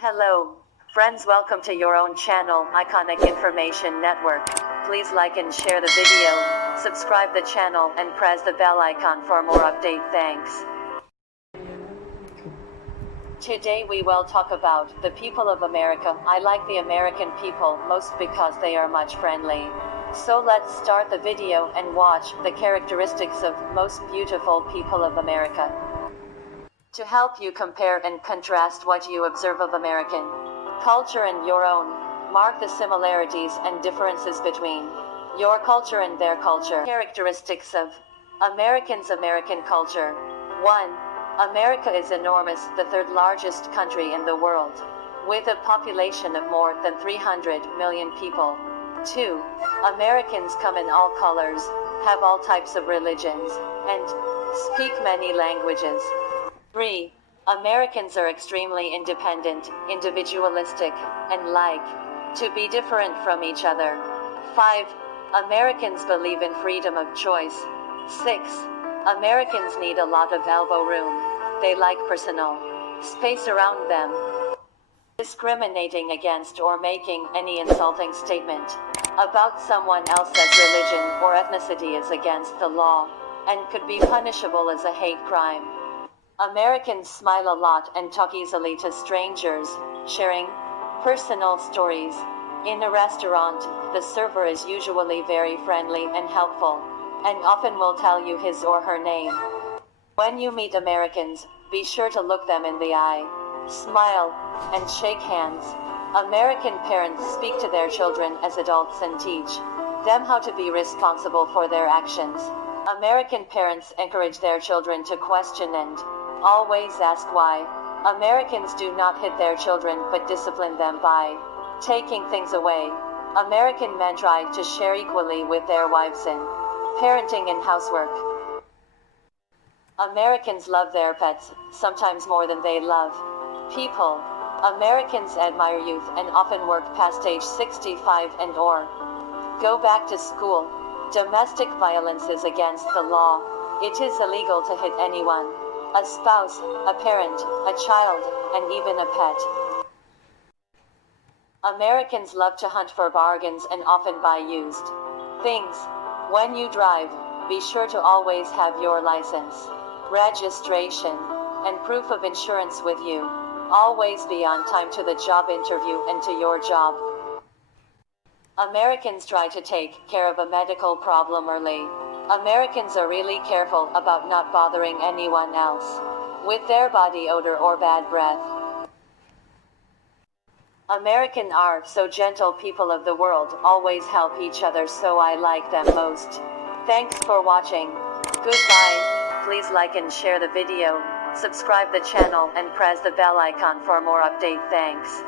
Hello, friends, welcome to your own channel, Iconic Information Network. Please like and share the video, subscribe the channel and press the bell icon for more update. Thanks. Today we will talk about the people of America. I like the American people most because they are much friendly. So let's start the video and watch the characteristics of most beautiful people of America. To help you compare and contrast what you observe of American culture and your own, mark the similarities and differences between your culture and their culture. Characteristics of American culture. 1. America is enormous, the third largest country in the world, with a population of more than 300 million people. 2. Americans come in all colors, have all types of religions, and speak many languages. 3. Americans are extremely independent, individualistic, and like to be different from each other. 5. Americans believe in freedom of choice. 6. Americans need a lot of elbow room. They like personal space around them. Discriminating against or making any insulting statement about someone else's religion or ethnicity is against the law and could be punishable as a hate crime. Americans smile a lot and talk easily to strangers, sharing personal stories. In a restaurant, the server is usually very friendly and helpful, and often will tell you his or her name. When you meet Americans, be sure to look them in the eye, smile, and shake hands. American parents speak to their children as adults and teach them how to be responsible for their actions. American parents encourage their children to question and always ask why. Americans do not hit their children but discipline them by taking things away. American men try to share equally with their wives in parenting and housework. Americans love their pets, sometimes more than they love people. Americans admire youth and often work past age 65 and or go back to school. Domestic violence is against the law. It is illegal to hit anyone, a spouse, a parent, a child, and even a pet. Americans love to hunt for bargains and often buy used things. When you drive, be sure to always have your license, registration, and proof of insurance with you. Always be on time to the job interview and to your job. Americans try to take care of a medical problem early. Americans are really careful about not bothering anyone else with their body odor or bad breath. Americans are so gentle people of the world, always help each other, so I like them most. Thanks for watching. Goodbye. Please like and share the video, subscribe the channel and press the bell icon for more update. Thanks.